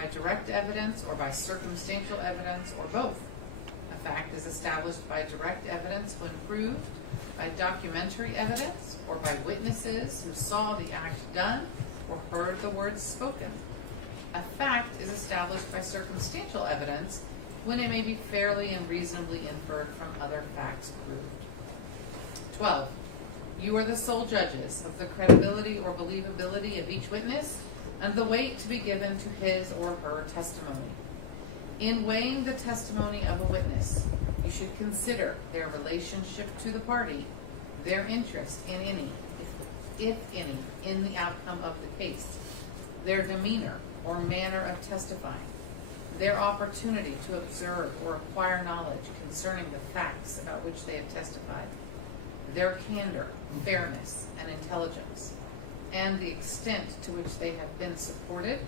by direct evidence or by circumstantial evidence or both. A fact is established by direct evidence when proved by documentary evidence or by witnesses who saw the act done or heard the words spoken. A fact is established by circumstantial evidence when it may be fairly and reasonably inferred from other facts proved. 12. You are the sole judges of the credibility or believability of each witness and the weight to be given to his or her testimony. In weighing the testimony of a witness, you should consider their relationship to the party, their interest in any, if any, in the outcome of the case, their demeanor or manner of testifying, their opportunity to observe or acquire knowledge concerning the facts about which they have testified, their candor, fairness, and intelligence, and the extent to which they have been supported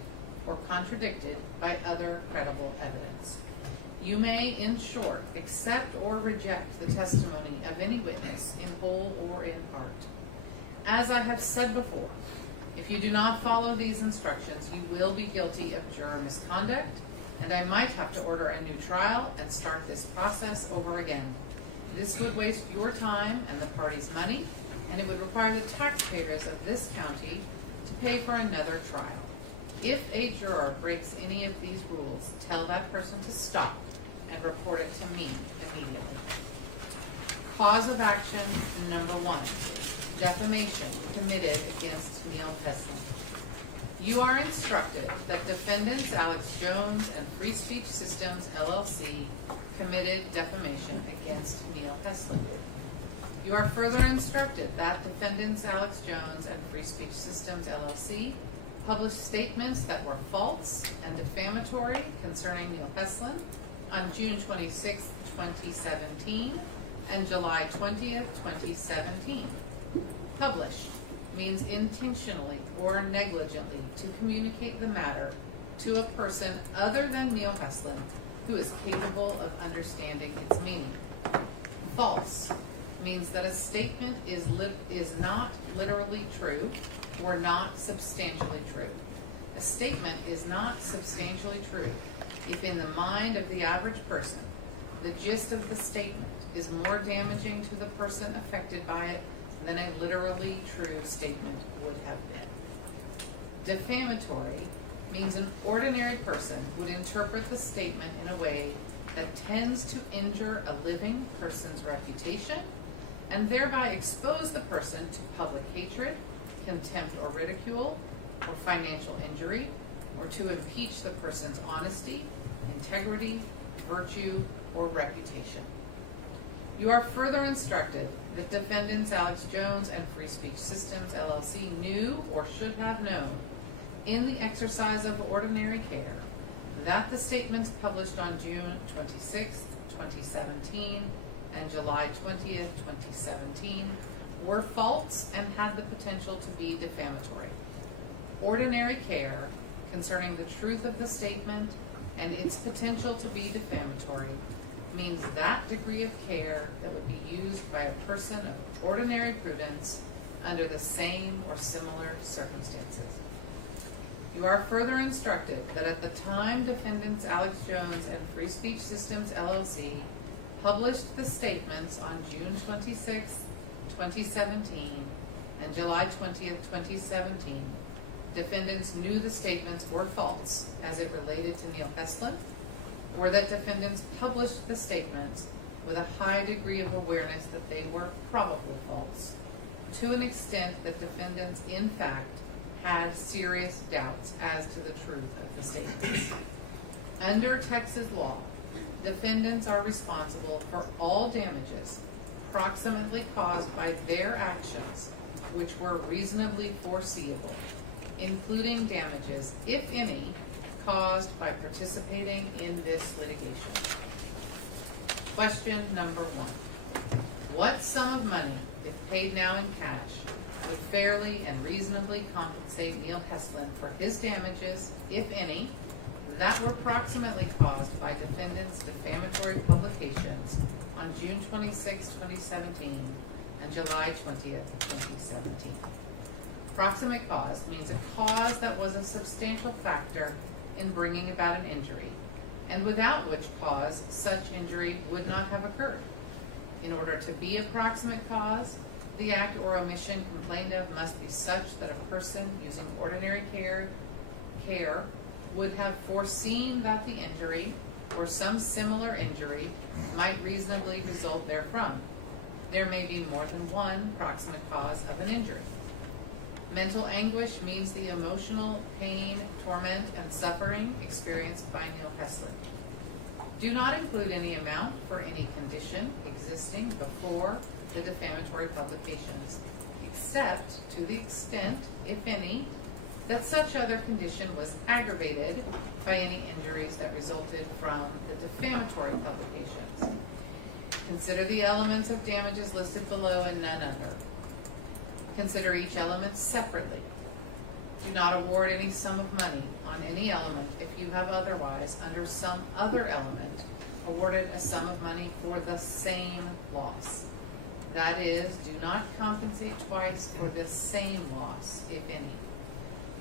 or contradicted by other credible evidence. You may, in short, accept or reject the testimony of any witness in whole or in part. As I have said before, if you do not follow these instructions, you will be guilty of juror misconduct, and I might have to order a new trial and start this process over again. This would waste your time and the party's money, and it would require the taxpayers of this county to pay for another trial. If a juror breaks any of these rules, tell that person to stop and report it to me immediately. Cause of action number 1, defamation committed against Neil Peslin. You are instructed that defendants Alex Jones and Free Speech Systems, LLC committed defamation against Neil Peslin. You are further instructed that defendants Alex Jones and Free Speech Systems, LLC published statements that were false and defamatory concerning Neil Peslin on June 26, 2017 and July 20th, 2017. Publish means intentionally or negligently to communicate the matter to a person other than Neil Peslin who is capable of understanding its meaning. False means that a statement is not literally true or not substantially true. A statement is not substantially true if in the mind of the average person, the gist of the statement is more damaging to the person affected by it than a literally true statement would have been. Defamatory means an ordinary person would interpret the statement in a way that tends to injure a living person's reputation and thereby expose the person to public hatred, contempt or ridicule, or financial injury, or to impeach the person's honesty, integrity, virtue, or reputation. You are further instructed that defendants Alex Jones and Free Speech Systems, LLC knew or should have known in the exercise of ordinary care that the statements published on June 26, 2017 and July 20th, 2017 were false and had the potential to be defamatory. Ordinary care concerning the truth of the statement and its potential to be defamatory means that degree of care that would be used by a person of ordinary prudence under the same or similar circumstances. You are further instructed that at the time defendants Alex Jones and Free Speech Systems, LLC published the statements on June 26, 2017 and July 20th, 2017, defendants knew the statements were false as it related to Neil Peslin, or that defendants published the statements with a high degree of awareness that they were probably false, to an extent that defendants, in fact, had serious doubts as to the truth of the statements. Under Texas law, defendants are responsible for all damages proximately caused by their actions which were reasonably foreseeable, including damages, if any, caused by participating in this litigation. Question number 1. What sum of money, if paid now in cash, would fairly and reasonably compensate Neil Peslin for his damages, if any, that were proximately caused by defendants' defamatory publications on June 26, 2017 and July 20th, 2017? Proximate cause means a cause that was a substantial factor in bringing about an injury, and without which cause such injury would not have occurred. In order to be a proximate cause, the act or omission complained of must be such that a person using ordinary care would have foreseen that the injury or some similar injury might reasonably result therefrom. There may be more than one proximate cause of an injury. Mental anguish means the emotional pain, torment, and suffering experienced by Neil Heslin. Do not include any amount for any condition existing before the defamatory publications, except to the extent, if any, that such other condition was aggravated by any injuries that resulted from the defamatory publications. Consider the elements of damages listed below and none other. Consider each element separately. Do not award any sum of money on any element if you have otherwise, under some other element, awarded a sum of money for the same loss. That is, do not compensate twice for the same loss, if any.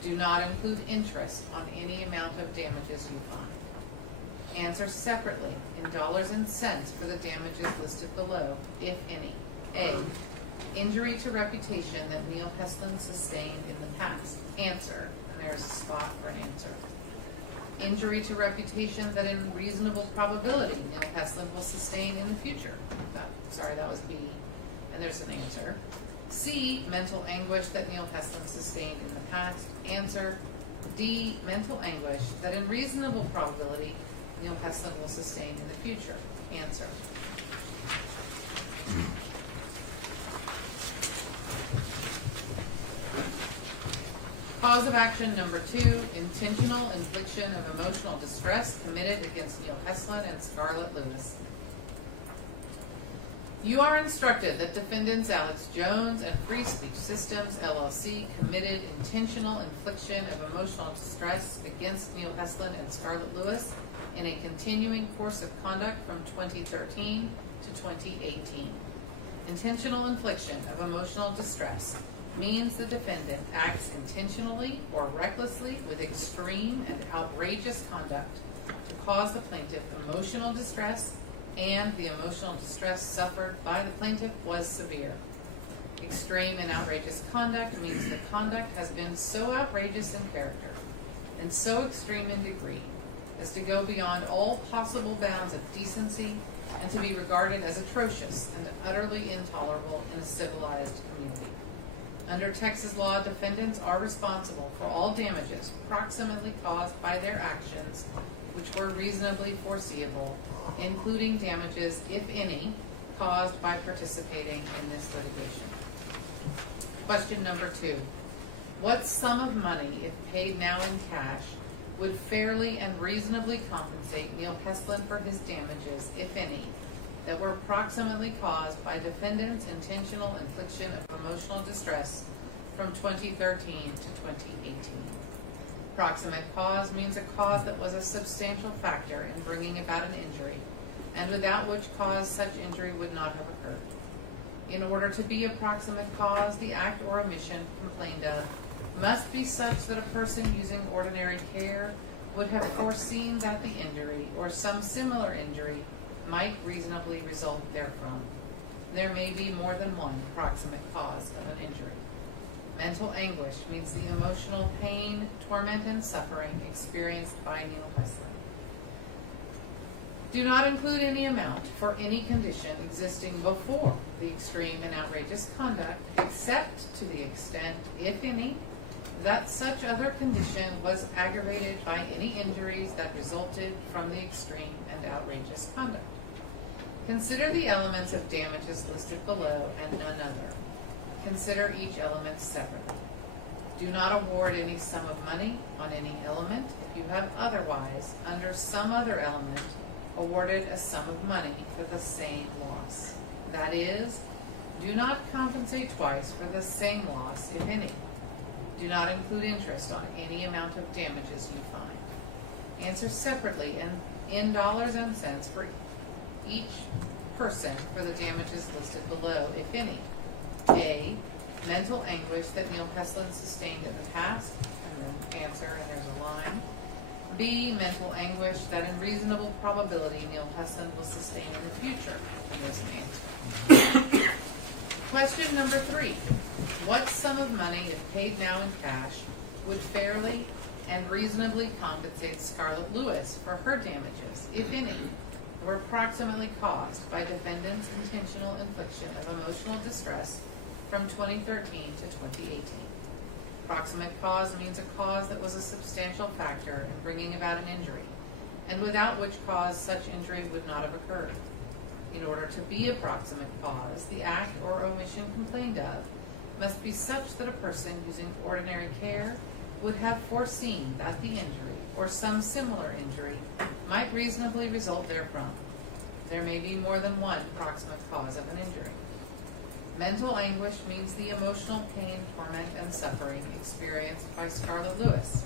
Do not include interest on any amount of damages you find. Answer separately in dollars and cents for the damages listed below, if any. A. Injury to reputation that Neil Heslin sustained in the past. Answer, and there's a spot for an answer. Injury to reputation that in reasonable probability Neil Heslin will sustain in the future. That was B, and there's an answer. C, mental anguish that Neil Heslin sustained in the past. Answer, D, mental anguish that in reasonable probability Neil Heslin will sustain in the future. Answer. Cause of action number 2, intentional infliction of emotional distress committed against Neil Heslin and Scarlett Lewis. You are instructed that defendants Alex Jones and Free Speech Systems, LLC, committed intentional infliction of emotional distress against Neil Heslin and Scarlett Lewis in a continuing course of conduct from 2013 to 2018. Intentional infliction of emotional distress means the defendant acts intentionally or recklessly with extreme and outrageous conduct to cause the plaintiff emotional distress, and the emotional distress suffered by the plaintiff was severe. Extreme and outrageous conduct means the conduct has been so outrageous in character and so extreme in degree as to go beyond all possible bounds of decency and to be regarded as atrocious and utterly intolerable in a civilized community. Under Texas law, defendants are responsible for all damages proximately caused by their actions which were reasonably foreseeable, including damages, if any, caused by participating in this litigation. Question number 2. What sum of money, if paid now in cash, would fairly and reasonably compensate Neil Heslin for his damages, if any, that were approximately caused by defendant's intentional infliction of emotional distress from 2013 to 2018? Proximate cause means a cause that was a substantial factor in bringing about an injury, and without which cause such injury would not have occurred. In order to be a proximate cause, the act or omission complained of must be such that a person using ordinary care would have foreseen that the injury or some similar injury might reasonably result therefrom. There may be more than one proximate cause of an injury. Mental anguish means the emotional pain, torment, and suffering experienced by Neil Heslin. Do not include any amount for any condition existing before the extreme and outrageous conduct, except to the extent, if any, that such other condition was aggravated by any injuries that resulted from the extreme and outrageous conduct. Consider the elements of damages listed below and none other. Consider each element separately. Do not award any sum of money on any element if you have otherwise, under some other element, awarded a sum of money for the same loss. That is, do not compensate twice for the same loss, if any. Do not include interest on any amount of damages you find. Answer separately and in dollars and cents for each person for the damages listed below, if any. A, mental anguish that Neil Heslin sustained in the past, and then answer, and there's a line. B, mental anguish that in reasonable probability Neil Heston will sustain in the future. And there's an answer. Question number 3. What sum of money, if paid now in cash, would fairly and reasonably compensate Scarlett Lewis for her damages, if any, were approximately caused by defendant's intentional infliction of emotional distress from 2013 to 2018? Proximate cause means a cause that was a substantial factor in bringing about an injury, and without which cause such injury would not have occurred. In order to be a proximate cause, the act or omission complained of must be such that a person using ordinary care would have foreseen that the injury, or some similar injury, might reasonably result therefrom. There may be more than one proximate cause of an injury. Mental anguish means the emotional pain, torment, and suffering experienced by Scarlett Lewis.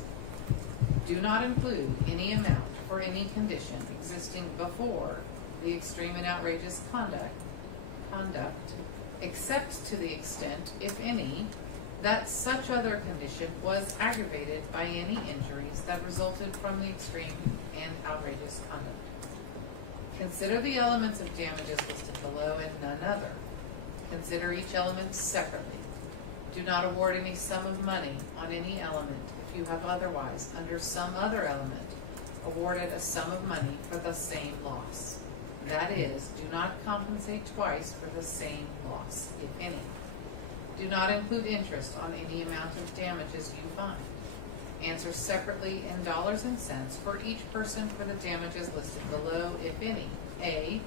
Do not include any amount for any condition existing before the extreme and outrageous conduct, except to the extent, if any, that such other condition was aggravated by any injuries that resulted from the extreme and outrageous conduct. Consider the elements of damages listed below and none other. Consider each element separately. Do not award any sum of money on any element if you have otherwise, under some other element, awarded a sum of money for the same loss. That is, do not compensate twice for the same loss, if any. Do not include interest on any amount of damages you find. Answer separately in dollars and cents for each person for the damages listed below, if any. A,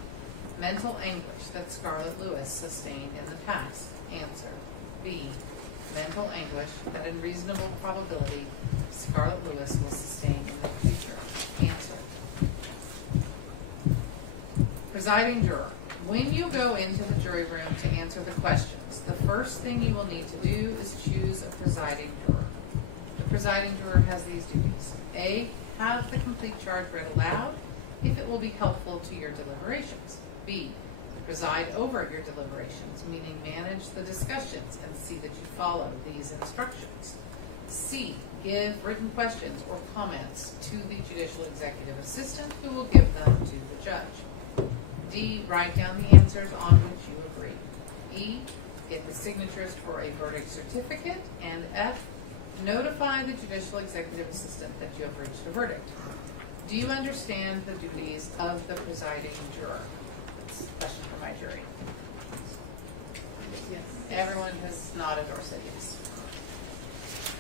mental anguish that Scarlett Lewis sustained in the past. Answer. B, mental anguish that in reasonable probability Scarlett Lewis will sustain in the future. Answer. Presiding juror. When you go into the jury room to answer the questions, the first thing you will need to do is choose a presiding juror. The presiding juror has these duties. A, have the complete charge read aloud if it will be helpful to your deliberations. B, preside over your deliberations, meaning manage the discussions and see that you follow these instructions. C, give written questions or comments to the judicial executive assistant who will give them to the judge. D, write down the answers on which you agree. E, get the signatures for a verdict certificate. And F, notify the judicial executive assistant that you have reached a verdict. Do you understand the duties of the presiding juror? That's a question for my jury. Yes. Everyone has nodded or said yes.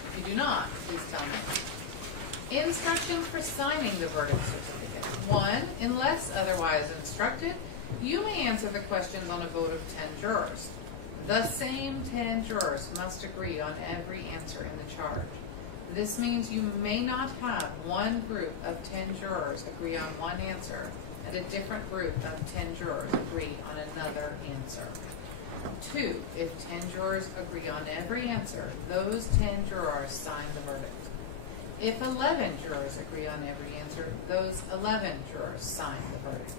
If you do not, please tell me. Instructions for signing the verdict certificate. 1, unless otherwise instructed, you may answer the questions on a vote of 10 jurors. The same 10 jurors must agree on every answer in the charge. This means you may not have one group of 10 jurors agree on one answer and a different group of 10 jurors agree on another answer. 2, if 10 jurors agree on every answer, those 10 jurors sign the verdict. If 11 jurors agree on every answer, those 11 jurors sign the verdict.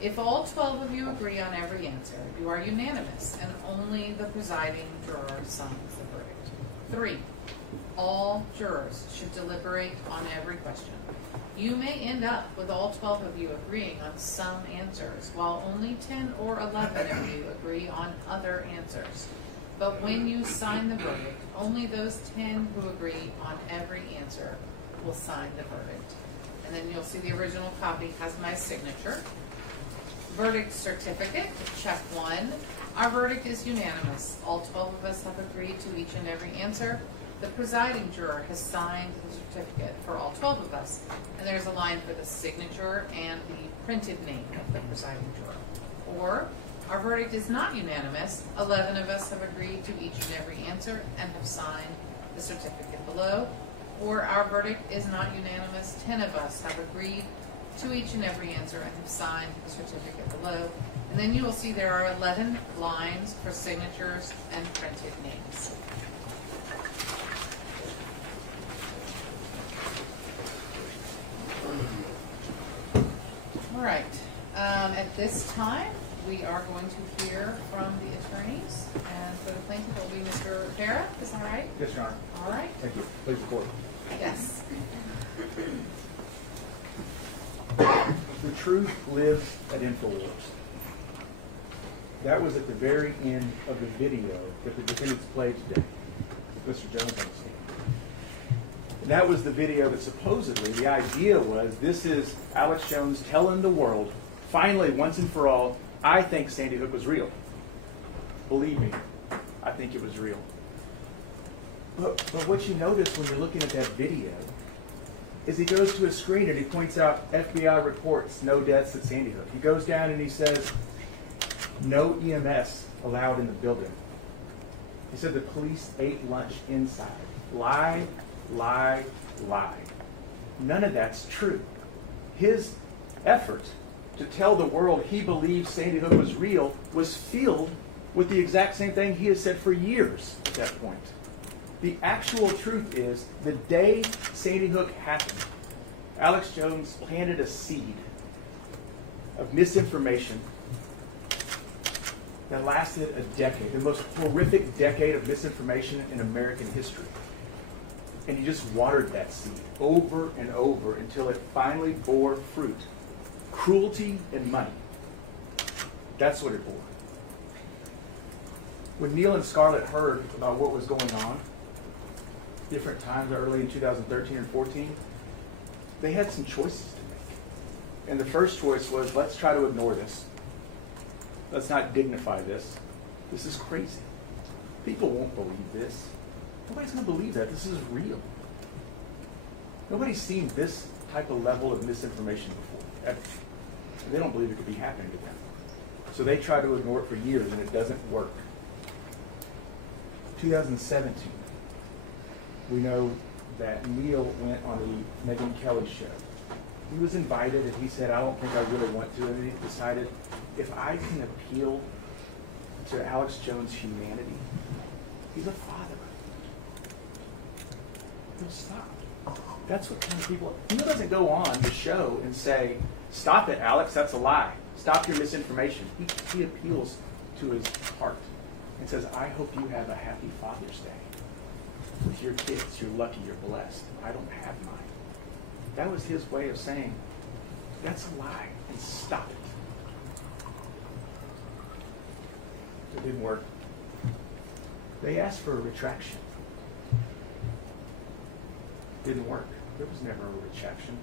If all 12 of you agree on every answer, you are unanimous, and only the presiding juror signs the verdict. 3, all jurors should deliberate on every question. You may end up with all 12 of you agreeing on some answers, while only 10 or 11 of you agree on other answers. But when you sign the verdict, only those 10 who agree on every answer will sign the verdict. And then you'll see the original copy has my signature. Verdict certificate, check 1. Our verdict is unanimous. All 12 of us have agreed to each and every answer. The presiding juror has signed the certificate for all 12 of us. And there's a line for the signature and the printed name of the presiding juror. Or, our verdict is not unanimous. 11 of us have agreed to each and every answer and have signed the certificate below. Or, our verdict is not unanimous. 10 of us have agreed to each and every answer and have signed the certificate below. And then you will see there are 11 lines for signatures and printed names. All right. At this time, we are going to hear from the attorneys. And for the plaintiff, it will be Mr. Farrar. Is that right? Yes, Your Honor. All right. Thank you. Please report. Yes. truth lives at InfoWars. That was at the very end of the video that the defendants played today. Mr. Jones on the stand. And that was the video that supposedly the idea was, this is Alex Jones telling the world, finally, once and for all, I think Sandy Hook was real. Believe me, I think it was real. But what you notice when you're looking at that video is he goes to a screen and he points out FBI reports, no deaths at Sandy Hook. He goes down and he says, no EMS allowed in the building. He said the police ate lunch inside. Lie, lie, lie. None of that's true. His effort to tell the world he believes Sandy Hook was real was filled with the exact same thing he has said for years at that point. The actual truth is, the day Sandy Hook happened, Alex Jones planted a seed of misinformation that lasted a decade, the most horrific decade of misinformation in American history. And he just watered that seed over and over until it finally bore fruit. Cruelty and money. That's what it bore. When Neil and Scarlett heard about what was going on, different times early in 2013 and 14, they had some choices to make. And the first choice was, let's try to ignore this. Let's not dignify this. This is crazy. People won't believe this. Nobody's going to believe that. This is real. Nobody's seen this type of level of misinformation before, ever. And they don't believe it could be happening to them. So they try to ignore it for years, and it doesn't work. 2017, we know that Neil went on the Megyn Kelly show. He was invited, and he said, I don't think I really want to. And he decided, if I can appeal to Alex Jones' humanity, he's a father. He'll stop. That's what kind of people. Neil doesn't go on the show and say, stop it, Alex, that's a lie. Stop your misinformation. He appeals to his heart and says, I hope you have a happy Father's Day with your kids. You're lucky, you're blessed. I don't have mine. That was his way of saying, that's a lie, and stop it. It didn't work. They asked for a retraction. Didn't work. There was never a retraction.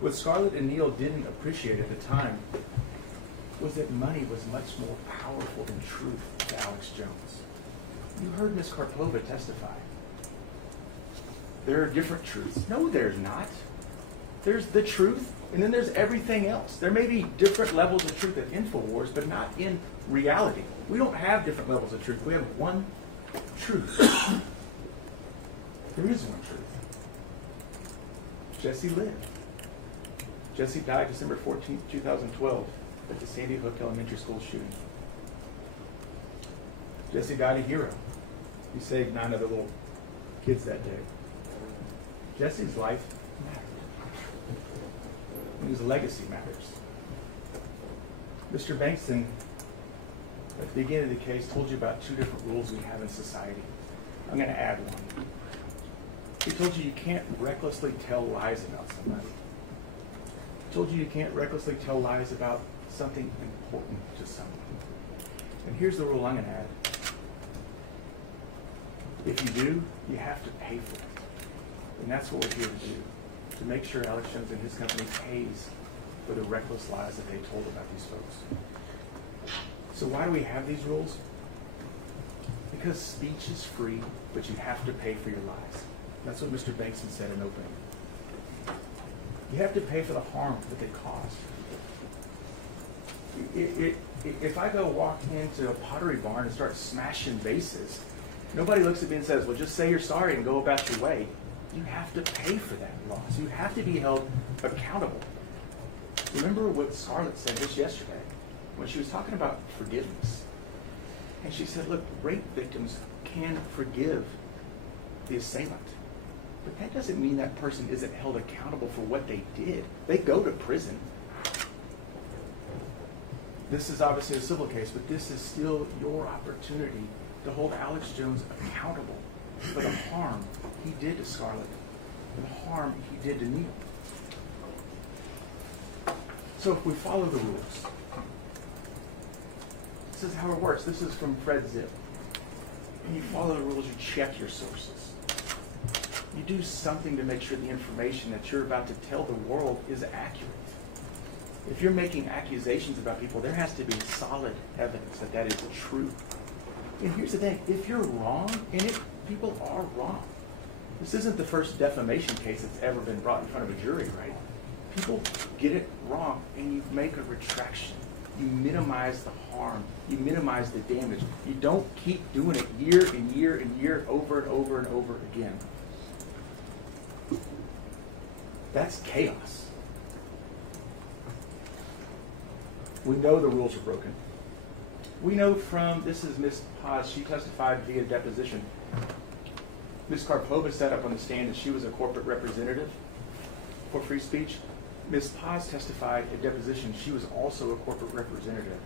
What Scarlett and Neil didn't appreciate at the time was that money was much more powerful than truth to Alex Jones. You heard Ms. Karpova testify. There are different truths. No, there's not. There's the truth, and then there's everything else. There may be different levels of truth at InfoWars, but not in reality. We don't have different levels of truth. We have one truth. There is one truth. Jesse lived. Jesse died December 14th, 2012 at the Sandy Hook Elementary School shooting. Jesse died a hero. He saved 9 other little kids that day. Jesse's life mattered. His legacy matters. Mr. Bankston, at the beginning of the case, told you about 2 different rules we have in society. I'm going to add one. He told you can't recklessly tell lies about somebody. He told you can't recklessly tell lies about something important to someone. And here's the rule I'm going to add. If you do, you have to pay for it. And that's what we're here to do, to make sure Alex Jones and his company pays for the reckless lies that they told about these folks. So why do we have these rules? Because speech is free, but you have to pay for your lies. That's what Mr. Bankston said in opening. You have to pay for the harm that they cause. If I go walk into a pottery barn and start smashing vases, nobody looks at me and says, well, just say you're sorry and go about your way. You have to pay for that loss. You have to be held accountable. Remember what Scarlett said just yesterday when she was talking about forgiveness. And she said, look, rape victims can forgive the assailant. But that doesn't mean that person isn't held accountable for what they did. They go to prison. This is obviously a civil case, but this is still your opportunity to hold Alex Jones accountable for the harm he did to Scarlett, for the harm he did to Neil. So if we follow the rules, this is how it works. This is from Fred Zip. And you follow the rules, you check your sources. You do something to make sure the information that you're about to tell the world is accurate. If you're making accusations about people, there has to be solid evidence that that is true. And here's the thing, if you're wrong in it, people are wrong. This isn't the first defamation case that's ever been brought in front of a jury, right? People get it wrong, and you make a retraction. You minimize the harm. You minimize the damage. You don't keep doing it year and year and year over and over and over again. That's chaos. We know the rules are broken. We know from, this is Ms. Paz, she testified via deposition. Ms. Karpova sat up on the stand and she was a corporate representative for free speech. Ms. Paz testified at deposition, she was also a corporate representative.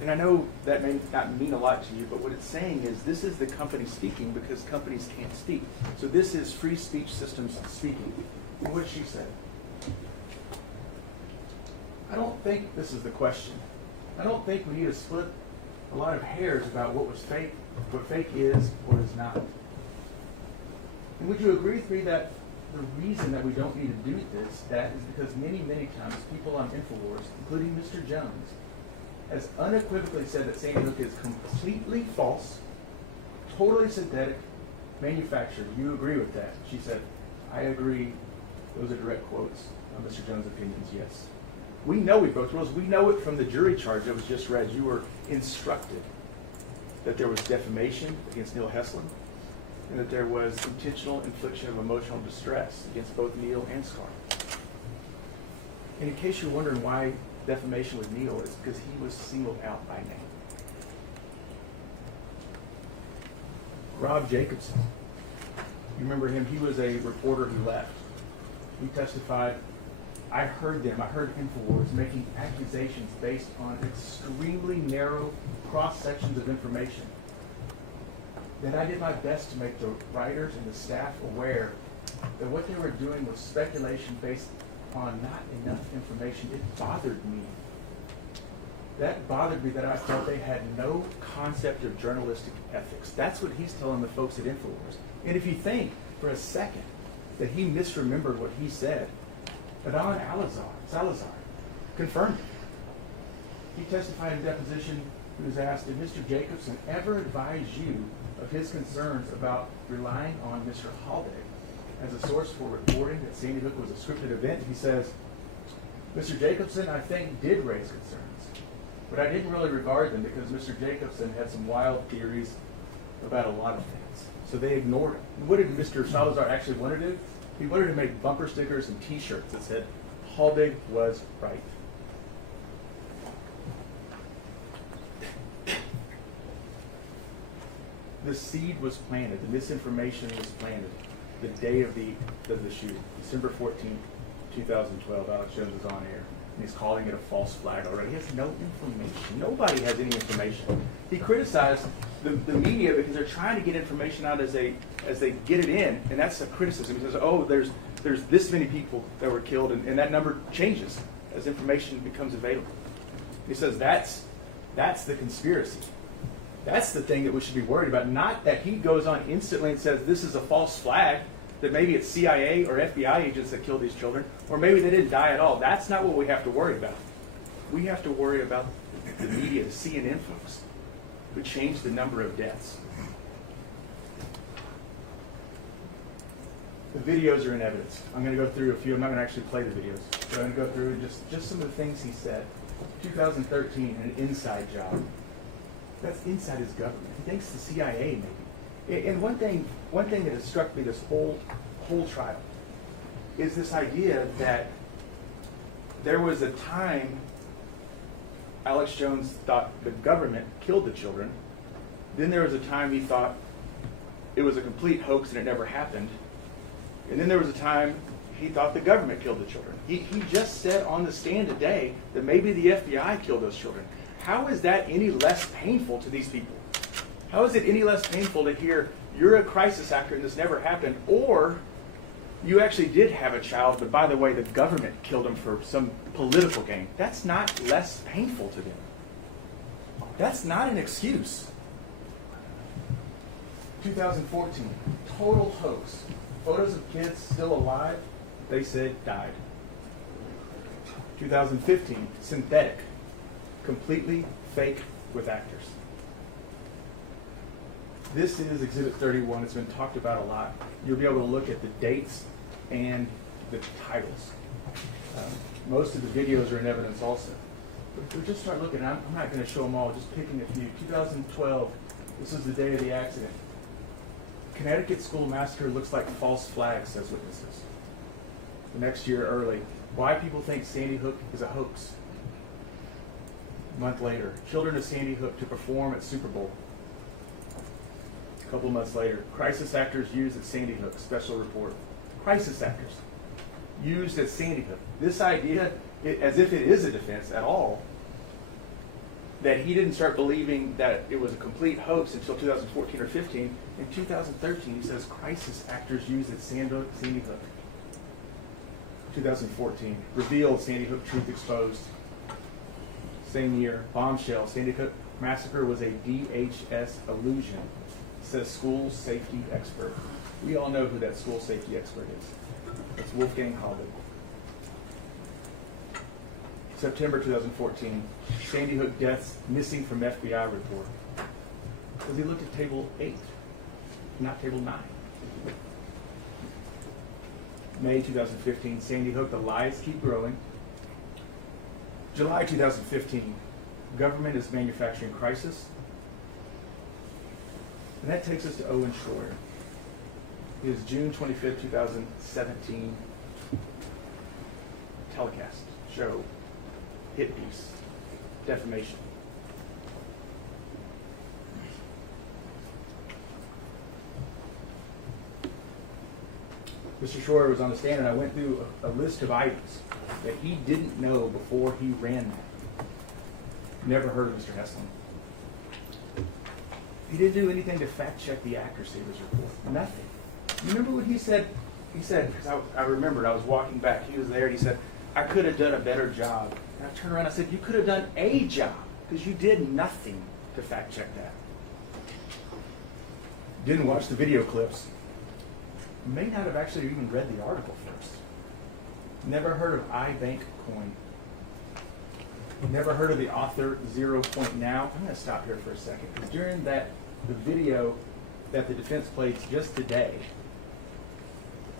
And I know that may not mean a lot to you, but what it's saying is this is the company speaking because companies can't speak. So this is free speech systems speaking. And what did she say? I don't think this is the question. I don't think we need to split a lot of hairs about what was fake, what fake is or is not. And would you agree with me that the reason that we don't need to do that is because many, many times people on InfoWars, including Mr. Jones, has unequivocally said that Sandy Hook is completely false, totally synthetic, manufactured. You agree with that? She said, I agree. Those are direct quotes of Mr. Jones' opinions, yes. We know we broke the rules. We know it from the jury charge that was just read. You were instructed that there was defamation against Neil Heslin and that there was intentional infliction of emotional distress against both Neil and Scar. And in case you're wondering why defamation with Neil, it's because he was singled out by name. Rob Jacobson, you remember him? He was a reporter who left. He testified, I heard InfoWars making accusations based on extremely narrow cross-sections of information. Then I did my best to make the writers and the staff aware that what they were doing was speculation based on not enough information. It bothered me. That bothered me that I felt they had no concept of journalistic ethics. That's what he's telling the folks at InfoWars. And if you think for a second that he misremembered what he said, Adon Salazar confirmed it. He testified in deposition. He was asked, did Mr. Jacobson ever advise you of his concerns about relying on Mr. Haldig as a source for reporting that Sandy Hook was a scripted event? He says, Mr. Jacobson, I think, did raise concerns, but I didn't really regard them because Mr. Jacobson had some wild theories about a lot of things. So they ignored it. What did Mr. Salazar actually want to do? He wanted to make bumper stickers and T-shirts that said, Haldig was right. The seed was planted, the misinformation was planted the day of the shooting, December 14th, 2012. Alex Jones is on air, and he's calling it a false flag already. He has no information. Nobody has any information. He criticized the media because they're trying to get information out as they get it in, and that's a criticism. He says, oh, there's this many people that were killed, and that number changes as information becomes available. He says that's the conspiracy. That's the thing that we should be worried about, not that he goes on instantly and says this is a false flag, that maybe it's CIA or FBI agents that killed these children, or maybe they didn't die at all. That's not what we have to worry about. We have to worry about the media, the CNN folks, who changed the number of deaths. The videos are in evidence. I'm going to go through a few. I'm not going to actually play the videos. But I'm going to go through just some of the things he said. 2013, an inside job. That's inside his government. He thinks the CIA maybe. And one thing that has struck me this whole trial is this idea that there was a time Alex Jones thought the government killed the children. Then there was a time he thought it was a complete hoax and it never happened. And then there was a time he thought the government killed the children. He just said on the stand today that maybe the FBI killed those children. How is that any less painful to these people? How is it any less painful to hear you're a crisis actor and this never happened, or You actually did have a child, but by the way, the government killed him for some political gain. That's not less painful to them. That's not an excuse. 2014, total hoax. Photos of kids still alive, they said died. 2015, synthetic, completely fake with actors. This is Exhibit 31. It's been talked about a lot. You'll be able to look at the dates and the titles. Most of the videos are in evidence also. But if we just start looking, I'm not going to show them all, just picking a few. 2012, this is the day of the accident. Connecticut school massacre looks like false flag, says witnesses. The next year early, why people think Sandy Hook is a hoax. A month later, children of Sandy Hook to perform at Super Bowl. A couple months later, crisis actors used at Sandy Hook, special report. Crisis actors used at Sandy Hook. This idea, as if it is a defense at all, that he didn't start believing that it was a complete hoax until 2014 or 15. In 2013, he says crisis actors used at Sandy Hook. 2014, revealed Sandy Hook truth exposed. Same year, bombshell, Sandy Hook massacre was a DHS illusion, says school safety expert. We all know who that school safety expert is. It's Wolfgang Halbig. September 2014, Sandy Hook deaths missing from FBI report. Because he looked at table 8, not table 9. May 2015, Sandy Hook, the lies keep growing. July 2015, government is manufacturing crisis. And that takes us to Owen Schroyer. His June 25th, 2017 telecast show, hit piece, Defamation. Mr. Schroyer was on the stand, and I went through a list of items that he didn't know before he ran that. Never heard of Mr. Hesslin. He didn't do anything to fact check the accuracy of his report. Nothing. You remember what he said? He said, because I remembered, I was walking back, he was there, and he said, I could have done a better job. And I turned around and I said, you could have done a job, because you did nothing to fact check that. Didn't watch the video clips. May not have actually even read the article first. Never heard of iBank Coin. Never heard of the author 0 Point Now. I'm going to stop here for a second, because during the video that the defense played just today,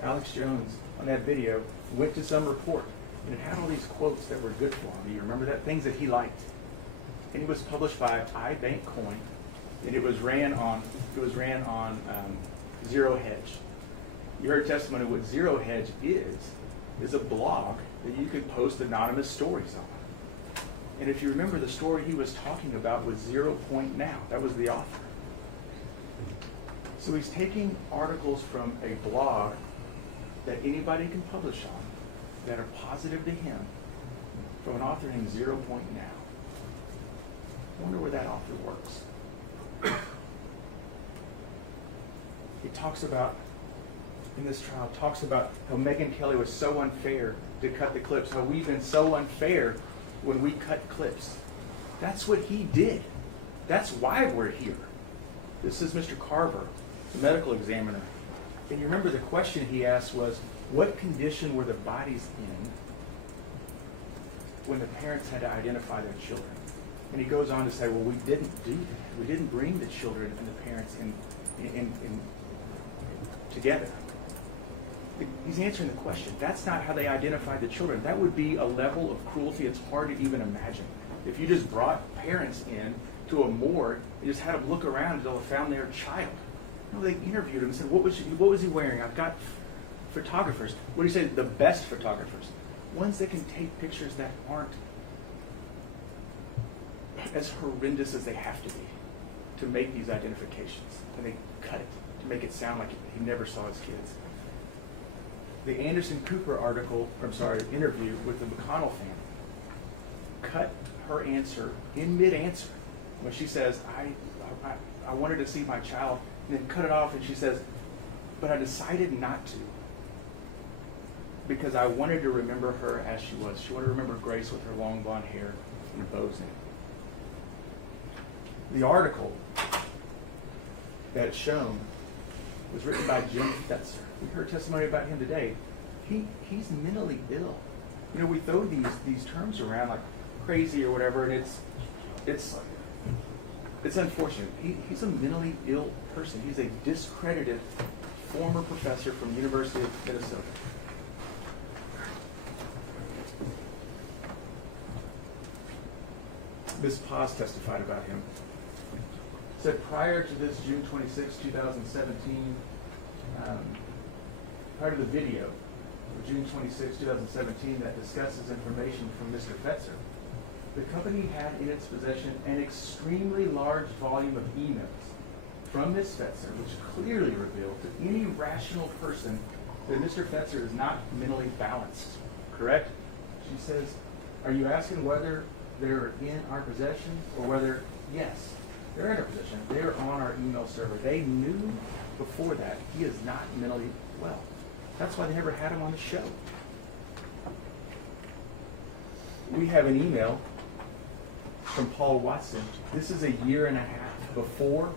Alex Jones on that video went to some report, and it had all these quotes that were good for him. Do you remember that? Things that he liked. And it was published by iBank Coin, and it was ran on Zero Hedge. You heard testimony of what Zero Hedge is a blog that you could post anonymous stories on. And if you remember, the story he was talking about was 0 Point Now. That was the author. So he's taking articles from a blog that anybody can publish on that are positive to him from an author named 0 Point Now. I wonder where that author works. He talks about, in this trial, talks about how Megyn Kelly was so unfair to cut the clips, how we've been so unfair when we cut clips. That's what he did. That's why we're here. This is Mr. Carver, the medical examiner. And you remember the question he asked was, what condition were the bodies in when the parents had to identify their children? And he goes on to say, well, we didn't do that. We didn't bring the children and the parents in together. He's answering the question. That's not how they identified the children. That would be a level of cruelty it's hard to even imagine. If you just brought parents in to a morgue and just had them look around until they found their child. No, they interviewed him and said, what was he wearing? I've got photographers. What do you say? The best photographers. Ones that can take pictures that aren't as horrendous as they have to be to make these identifications. And they cut it to make it sound like he never saw his kids. The Anderson Cooper interview with the McConnell family cut her answer in mid-answer when she says, I wanted to see my child, and then cut it off, and she says, but I decided not to. because I wanted to remember her as she was. She wanted to remember Grace with her long blonde hair and bows in it. The article that's shown was written by Jim Fetzer. We heard testimony about him today. He's mentally ill. You know, we throw these terms around like crazy or whatever, and it's unfortunate. He's a mentally ill person. He's a discredited former professor from the University of Minnesota. Ms. Paz testified about him. Said prior to this June 26, 2017, prior to the video of June 26, 2017 that discusses information from Mr. Fetzer, the company had in its possession an extremely large volume of emails from Ms. Fetzer, which clearly revealed to any rational person that Mr. Fetzer is not mentally balanced. Correct? She says, are you asking whether they're in our possession or whether, yes, they're in our possession. They're on our email server. They knew before that he is not mentally well. That's why they never had him on the show. We have an email from Paul Watson. This is a year and a half before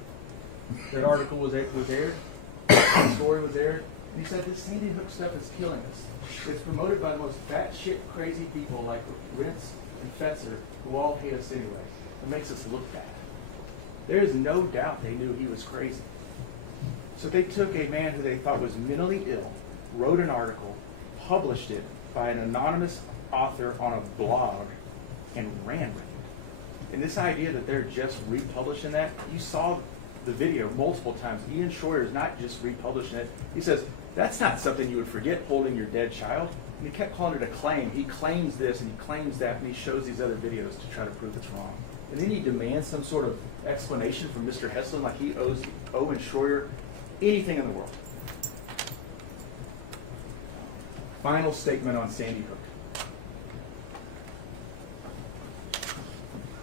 that article was aired, the story was aired. And he said, this Sandy Hook stuff is killing us. It's promoted by the most batshit crazy people like Rentz and Fetzer, who all hate us anyway. It makes us look bad. There is no doubt they knew he was crazy. So they took a man who they thought was mentally ill, wrote an article, published it by an anonymous author on a blog, and ran with it. And this idea that they're just republishing that, you saw the video multiple times. Ian Schroyer is not just republishing it. He says, that's not something you would forget, holding your dead child. And he kept calling it a claim. He claims this and he claims that, and he shows these other videos to try to prove it's wrong. And then he demands some sort of explanation from Mr. Heslin, like he owes Owen Schroyer anything in the world. Final statement on Sandy Hook.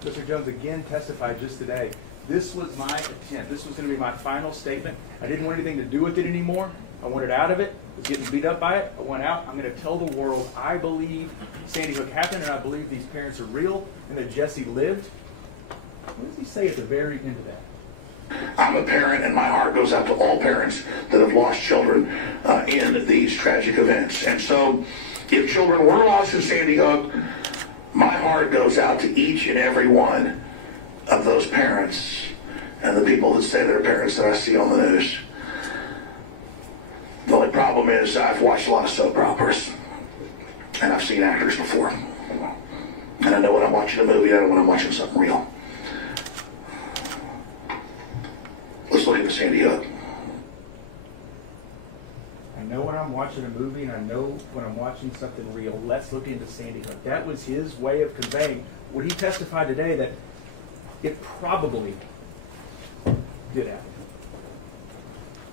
Mr. Jones again testified just today. This was my attempt. This was going to be my final statement. I didn't want anything to do with it anymore. I wanted out of it. I was getting beat up by it. I went out. I'm going to tell the world I believe Sandy Hook happened, and I believe these parents are real, and that Jesse lived. What does he say at the very end of that? I'm a parent, and my heart goes out to all parents that have lost children in these tragic events. And so, if children were lost in Sandy Hook, my heart goes out to each and every one of those parents and the people that say they're parents that I see on the news. The only problem is I've watched a lot of soap operas, and I've seen actors before. And I know when I'm watching a movie, I know when I'm watching something real. Let's look at Sandy Hook. I know when I'm watching a movie, and I know when I'm watching something real. Let's look into Sandy Hook. That was his way of conveying what he testified today, that it probably did happen.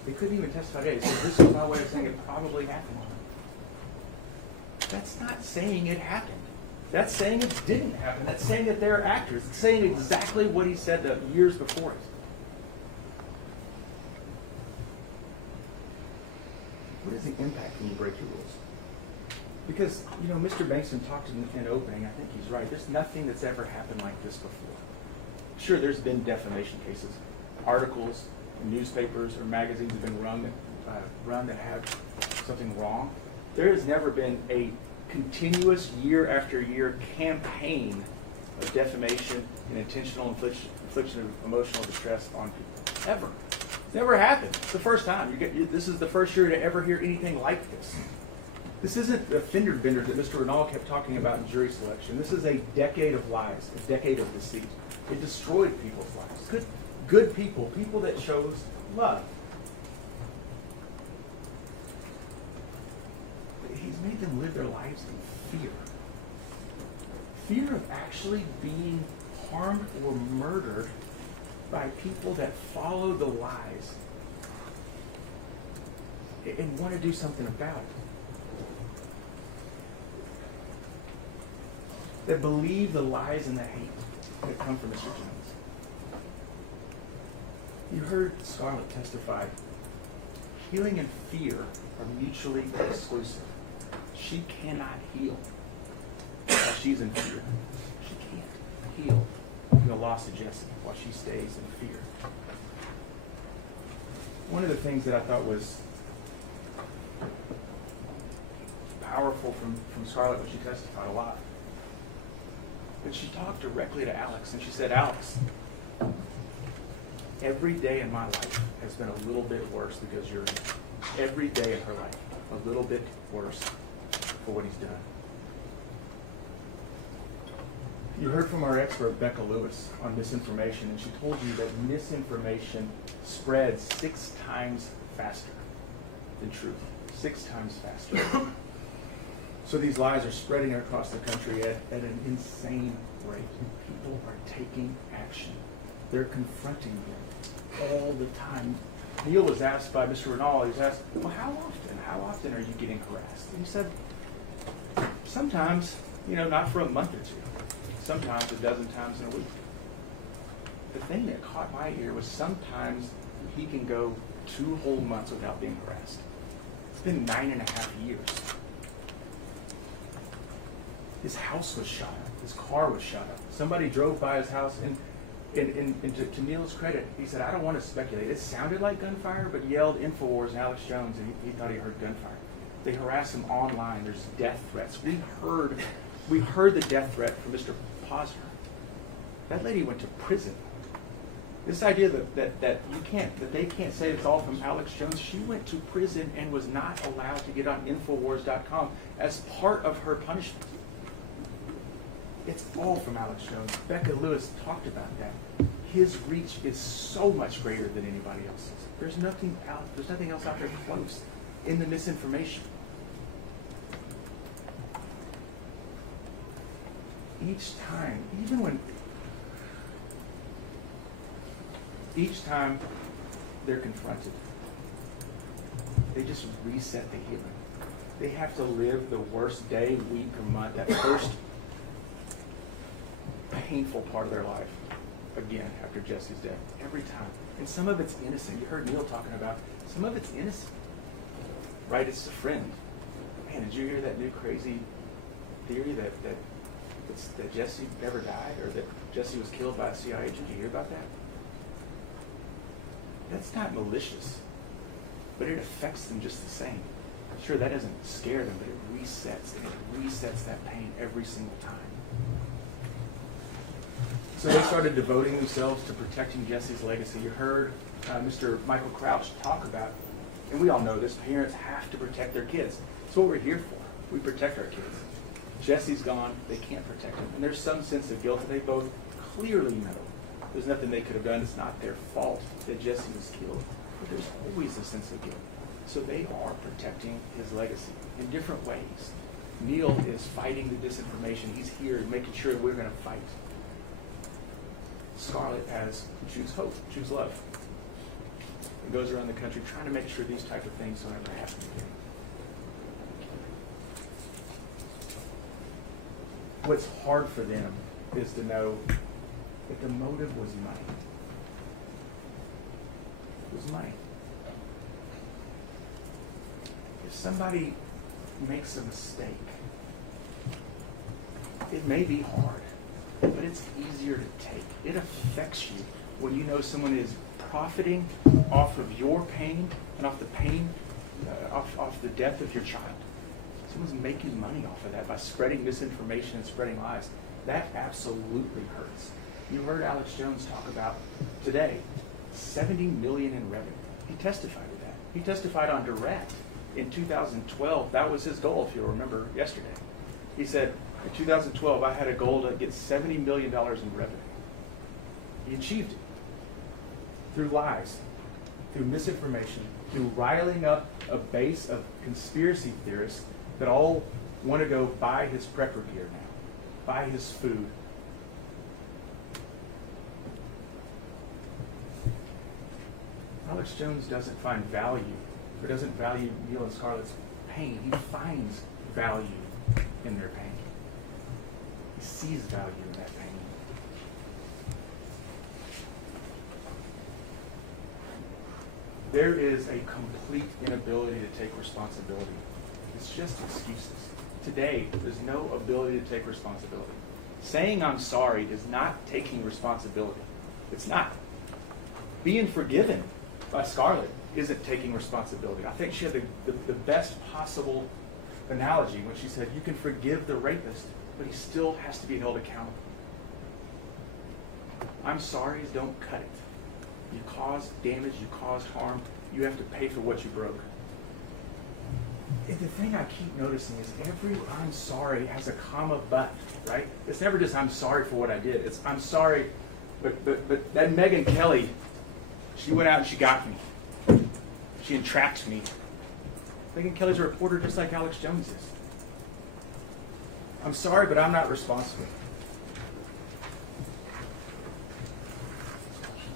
He couldn't even testify today. He said, this is my way of saying it probably happened. That's not saying it happened. That's saying it didn't happen. That's saying that they're actors. It's saying exactly what he said the years before it. What is the impact when you break your rules? Because, you know, Mr. Bankston talked in opening, I think he's right. There's nothing that's ever happened like this before. Sure, there's been defamation cases. Articles, newspapers, or magazines have been run that have something wrong. There has never been a continuous year after year campaign of defamation and intentional infliction of emotional distress on people. Ever. It's never happened. It's the first time. This is the first year to ever hear anything like this. This isn't the fender bender that Mr. Renal kept talking about in jury selection. This is a decade of lies, a decade of deceit. It destroyed people's lives. Good people, people that chose love. He's made them live their lives in fear. Fear of actually being harmed or murdered by people that follow the lies and want to do something about it. That believe the lies and the hate that come from Mr. Jones. You heard Scarlett testify. Healing and fear are mutually exclusive. She cannot heal while she's in fear. She can't heal the loss of Jesse while she stays in fear. One of the things that I thought was powerful from Scarlett was she testified a lot. But she talked directly to Alex, and she said, Alex, every day in my life has been a little bit worse because you're here. Every day in her life, a little bit worse for what he's done. You heard from our expert, Becca Lewis, on misinformation, and she told you that misinformation spreads 6 times faster than truth. 6 times faster. So these lies are spreading across the country at an insane rate. People are taking action. They're confronting them all the time. Neil was asked by Mr. Renal, he was asked, well, how often are you getting harassed? And he said, sometimes, not for a month or two. Sometimes a dozen times in a week. The thing that caught my ear was sometimes he can go 2 whole months without being harassed. It's been 9.5 years. His house was shot up. His car was shot up. Somebody drove by his house, and to Neil's credit, he said, I don't want to speculate. It sounded like gunfire, but yelled Infowars and Alex Jones, and he thought he heard gunfire. They harassed him online. There's death threats. We heard the death threat from Mr. Posner. That lady went to prison. This idea that they can't say it's all from Alex Jones. She went to prison and was not allowed to get on Infowars.com as part of her punishment. It's all from Alex Jones. Becca Lewis talked about that. His reach is so much greater than anybody else's. There's nothing else out there close in the misinformation. Each time they're confronted, they just reset the healing. They have to live the worst day, week, or month, that first painful part of their life again after Jesse's death, every time. And some of it's innocent. You heard Neil talking about some of it's innocent. Right? It's a friend. Man, did you hear that new crazy theory that Jesse never died, or that Jesse was killed by a CIA agent? Did you hear about that? That's not malicious, but it affects them just the same. Sure, that doesn't scare them, but it resets that pain every single time. So they started devoting themselves to protecting Jesse's legacy. You heard Mr. Michael Crouch talk about, and we all know this, parents have to protect their kids. That's what we're here for. We protect our kids. Jesse's gone, they can't protect him. And there's some sense of guilt that they both clearly know. There's nothing they could have done. It's not their fault that Jesse was killed. But there's always a sense of guilt. So they are protecting his legacy in different ways. Neil is fighting the disinformation. He's here making sure we're going to fight. Scarlett has Choose Hope, Choose Love. It goes around the country trying to make sure these type of things don't ever happen again. What's hard for them is to know that the motive was money. It was money. If somebody makes a mistake, it may be hard, but it's easier to take. It affects you when you know someone is profiting off of your pain and off the pain, off the death of your child. Someone's making money off of that by spreading misinformation and spreading lies. That absolutely hurts. You heard Alex Jones talk about today, $70 million in revenue. He testified to that. He testified on direct in 2012. That was his goal, if you'll remember yesterday. He said, in 2012, I had a goal to get $70 million in revenue. He achieved it through lies, through misinformation, through riling up a base of conspiracy theorists that all want to go buy his prepper gear now, buy his food. Alex Jones doesn't find value, or doesn't value Neil and Scarlett's pain. He finds value in their pain. He sees value in that pain. There is a complete inability to take responsibility. It's just excuses. Today, there's no ability to take responsibility. Saying I'm sorry is not taking responsibility. It's not. Being forgiven by Scarlett isn't taking responsibility. I think she had the best possible analogy when she said, you can forgive the rapist, but he still has to be held accountable. I'm sorry's don't cut it. You cause damage, you cause harm, you have to pay for what you broke. And the thing I keep noticing is every I'm sorry has a comma but, right? It's never just I'm sorry for what I did. It's I'm sorry, but that Megyn Kelly, she went out and she got me. She entrapped me. Megyn Kelly's a reporter just like Alex Jones is. I'm sorry, but I'm not responsible.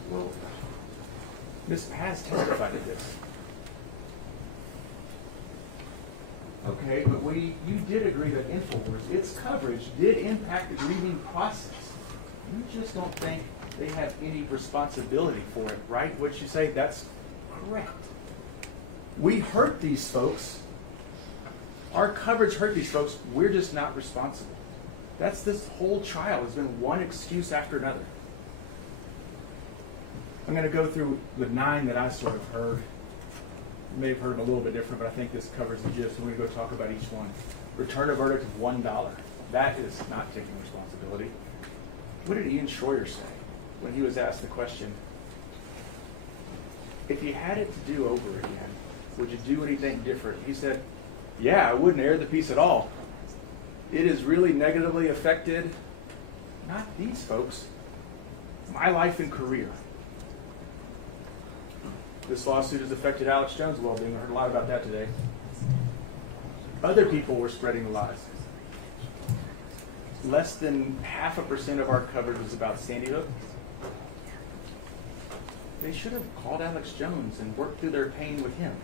Well, Ms. Paz testified to this. Okay, but you did agree that InfoWars, its coverage did impact the grieving process. You just don't think they have any responsibility for it, right? What you say, that's correct. We hurt these folks. Our coverage hurt these folks. We're just not responsible. That's this whole trial has been one excuse after another. I'm going to go through the 9 that I sort of heard. You may have heard them a little bit different, but I think this covers the gist. We're going to go talk about each one. Return a verdict of $1. That is not taking responsibility. What did Ian Schroyer say when he was asked the question, if you had it to do over again, would you do anything different? He said, yeah, I wouldn't air the piece at all. It has really negatively affected, not these folks, my life and career. This lawsuit has affected Alex Jones' well-being. I heard a lot about that today. Other people were spreading the lies. Less than 0.5% of our coverage was about Sandy Hook. They should have called Alex Jones and worked through their pain with him.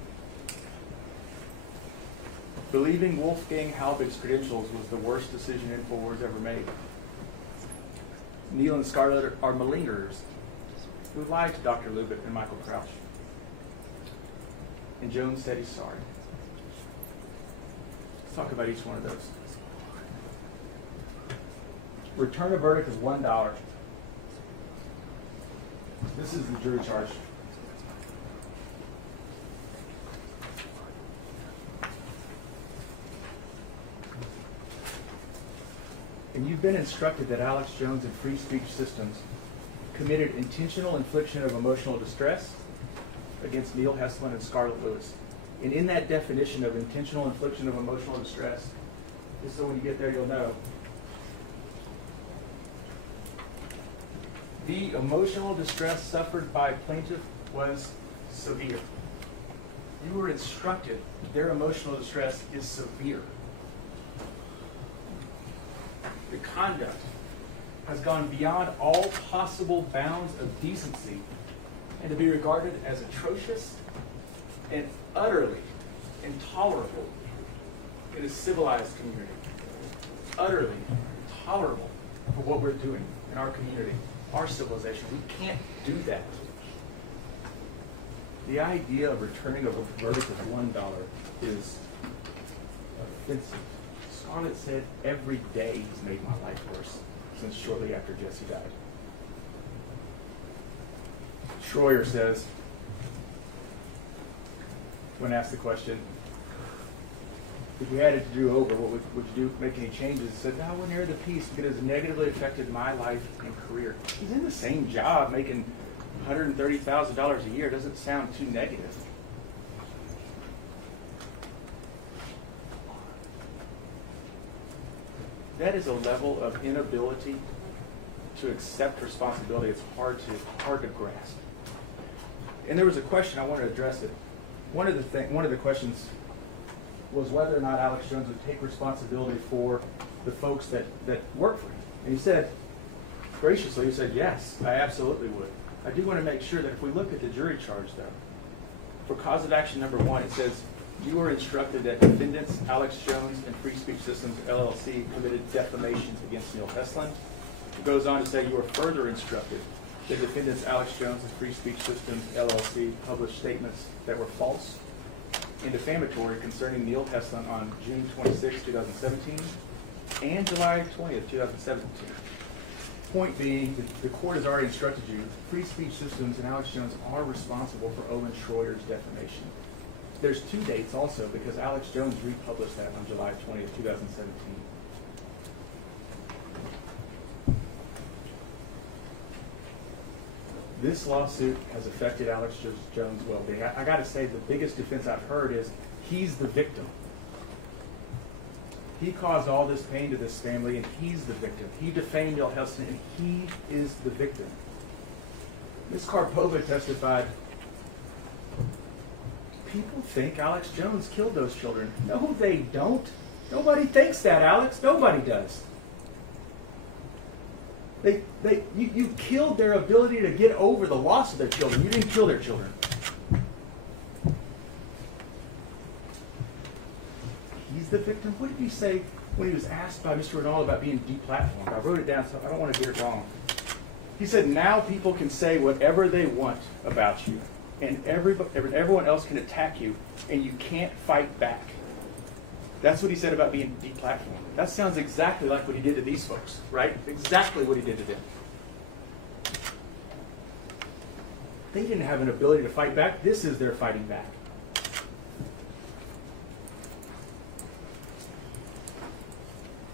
Believing Wolfgang Halbig's credentials was the worst decision InfoWars ever made. Neil and Scarlett are malingerers who lied to Dr. Lubit and Michael Crouch. And Jones said he's sorry. Let's talk about each one of those. Return a verdict of $1. This is the jury charge. And you've been instructed that Alex Jones and Free Speech Systems committed intentional infliction of emotional distress against Neil Heslin and Scarlett Lewis. And in that definition of intentional infliction of emotional distress, just so when you get there you'll know, the emotional distress suffered by plaintiff was severe. You were instructed their emotional distress is severe. The conduct has gone beyond all possible bounds of decency and to be regarded as atrocious and utterly intolerable in a civilized community. Utterly intolerable for what we're doing in our community, our civilization. We can't do that. The idea of returning a verdict of $1 is offensive. Scarlett said every day he's made my life worse since shortly after Jesse died. Schroyer says, when asked the question, if you had it to do over, what would you do, make any changes? He said, no, I wouldn't air the piece because it has negatively affected my life and career. He's in the same job making $130,000 a year. Doesn't sound too negative. That is a level of inability to accept responsibility. It's hard to grasp. And there was a question, I want to address it. One of the questions was whether or not Alex Jones would take responsibility for the folks that work for him. And he said, graciously, he said, yes, I absolutely would. I do want to make sure that if we look at the jury charge, though, for cause of action number 1, it says, you were instructed that defendants Alex Jones and Free Speech Systems, LLC, committed defamation against Neil Heslin. It goes on to say you were further instructed that defendants Alex Jones and Free Speech Systems, LLC, published statements that were false. and defamatory concerning Neil Heslin on June 26, 2017 and July 20th, 2017. Point being, the court has already instructed you, Free Speech Systems and Alex Jones are responsible for Owen Schroyer's defamation. There's 2 dates also, because Alex Jones republished that on July 20th, 2017. This lawsuit has affected Alex Jones' well-being. I got to say, the biggest defense I've heard is he's the victim. He caused all this pain to this family, and he's the victim. He defamed Neil Heslin, and he is the victim. Ms. Karpova testified, people think Alex Jones killed those children. No, they don't. Nobody thinks that, Alex. Nobody does. You killed their ability to get over the loss of their children. You didn't kill their children. He's the victim. What did he say when he was asked by Mr. Rinaldi about being deplatformed? I wrote it down, so I don't want to get it wrong. He said, now people can say whatever they want about you, and everyone else can attack you, and you can't fight back. That's what he said about being deplatformed. That sounds exactly like what he did to these folks, right? Exactly what he did to them. They didn't have an ability to fight back. This is their fighting back.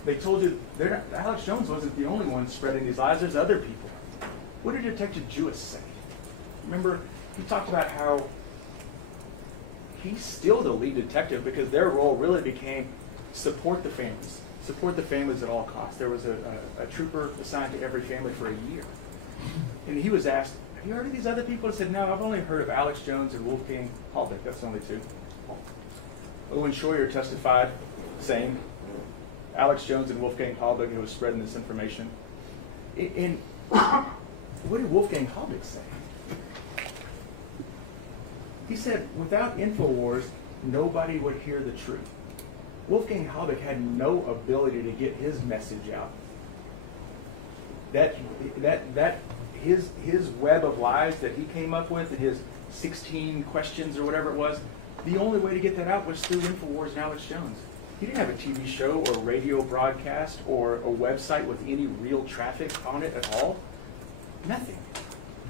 They told you, Alex Jones wasn't the only one spreading these lies. There's other people. What did Detective Jewis say? Remember, he talked about how he's still the lead detective because their role really became support the families at all costs. There was a trooper assigned to every family for a year. And he was asked, have you heard of these other people? He said, no, I've only heard of Alex Jones and Wolfgang Halbeck. That's the only 2. Owen Schroyer testified, saying, Alex Jones and Wolfgang Halbeck who was spreading this information. And what did Wolfgang Halbeck say? He said, without InfoWars, nobody would hear the truth. Wolfgang Halbeck had no ability to get his message out. His web of lies that he came up with, his 16 questions or whatever it was, the only way to get that out was through InfoWars and Alex Jones. He didn't have a TV show or radio broadcast or a website with any real traffic on it at all. Nothing.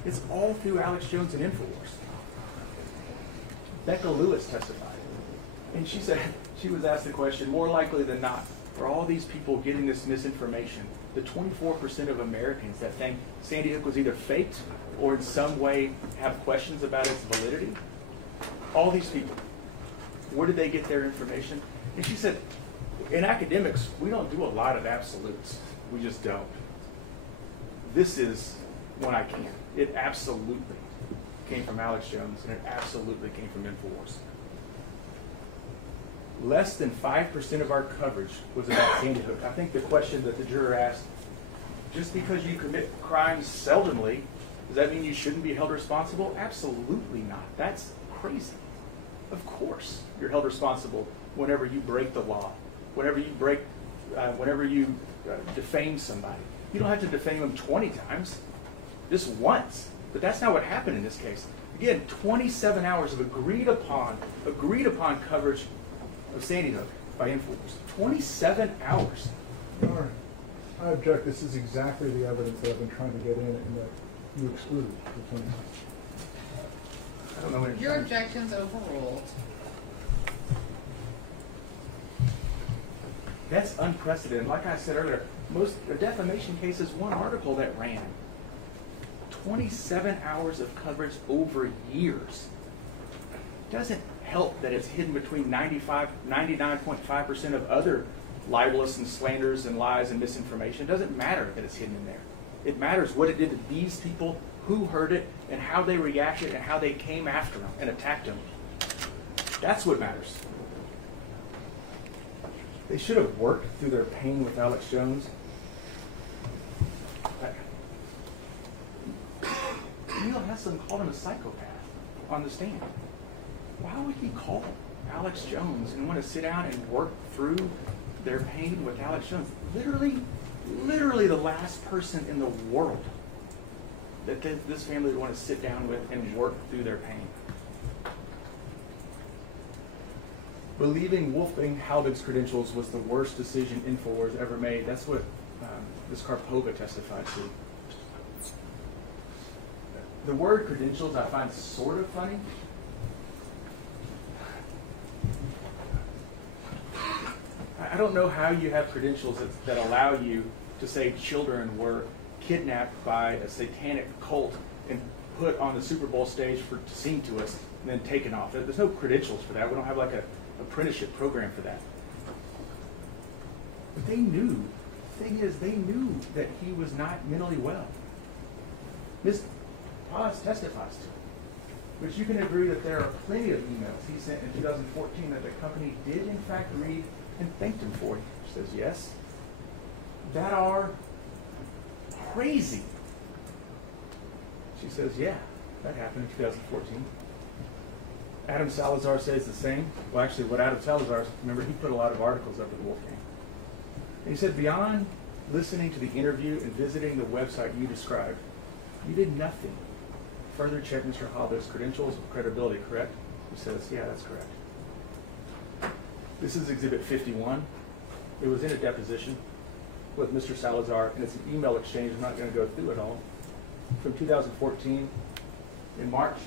It's all through Alex Jones and InfoWars. Becca Lewis testified, and she said, she was asked the question, more likely than not, for all these people getting this misinformation, the 24% of Americans that think Sandy Hook was either faked or in some way have questions about its validity, all these people, where did they get their information? And she said, in academics, we don't do a lot of absolutes. We just don't. This is one I can. It absolutely came from Alex Jones, and it absolutely came from InfoWars. Less than 5% of our coverage was about Sandy Hook. I think the question that the juror asked, just because you commit crimes seldomly, does that mean you shouldn't be held responsible? Absolutely not. That's crazy. Of course you're held responsible whenever you break the law, whenever you defame somebody. You don't have to defame them 20 times, just once. But that's not what happened in this case. Again, 27 hours of agreed upon coverage of Sandy Hook by InfoWars. 27 hours. All right. I object. This is exactly the evidence that I've been trying to get in and that you excluded. I don't know what Your objection's overruled. That's unprecedented. Like I said earlier, most defamation cases, one article that ran. 27 hours of coverage over years. Doesn't help that it's hidden between 99.5% of other libelous and slanders and lies and misinformation. It doesn't matter that it's hidden in there. It matters what it did to these people, who heard it, and how they reacted, and how they came after them and attacked them. That's what matters. They should have worked through their pain with Alex Jones. Neil Heslin called him a psychopath on the stand. Why would he call Alex Jones and want to sit down and work through their pain with Alex Jones? Literally the last person in the world that this family would want to sit down with and work through their pain. believing Wolfgang Halbig's credentials was the worst decision Infowars ever made. That's what Ms. Karpova testified to. The word credentials I find sort of funny. I don't know how you have credentials that allow you to say children were kidnapped by a satanic cult and put on the Super Bowl stage to sing to us and then taken off. There's no credentials for that. We don't have like a apprenticeship program for that. But they knew. The thing is, they knew that he was not mentally well. Ms. Paz testifies to it. But you can agree that there are plenty of emails he sent in 2014 that the company did in fact read and thanked him for. She says yes. That are crazy. She says, yeah, that happened in 2014. Adam Salazar says the same. Well, actually, what Adam Salazar, remember, he put a lot of articles up with Wolfgang. And he said, beyond listening to the interview and visiting the website you described, you did nothing. Further check Mr. Halbig's credentials and credibility, correct? He says, yeah, that's correct. This is Exhibit 51. It was in a deposition with Mr. Salazar, and it's an email exchange. I'm not going to go through it all. From 2014, in March.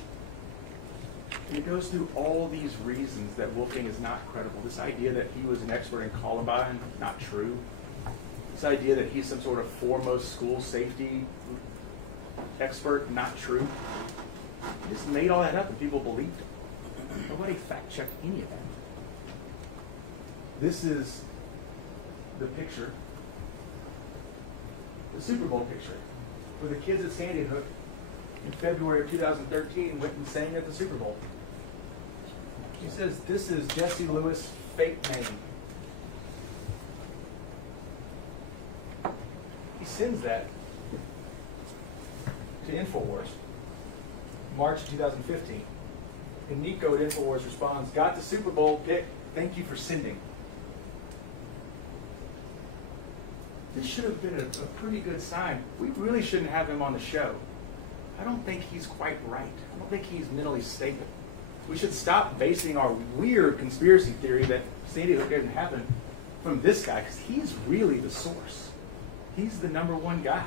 And it goes through all these reasons that Wolfgang is not credible. This idea that he was an expert in Columbine, not true. This idea that he's some sort of foremost school safety expert, not true. He just made all that up and people believed him. Nobody fact-checked any of that. This is the picture, the Super Bowl picture, where the kids at Sandy Hook in February of 2013 went and sang at the Super Bowl. She says, this is Jesse Lewis' fake name. He sends that to Infowars, March 2015. And Nico at Infowars responds, got the Super Bowl pick, thank you for sending. This should have been a pretty good sign. We really shouldn't have him on the show. I don't think he's quite right. I don't think he's mentally stable. We should stop basing our weird conspiracy theory that Sandy Hook didn't happen from this guy, because he's really the source. He's the number one guy.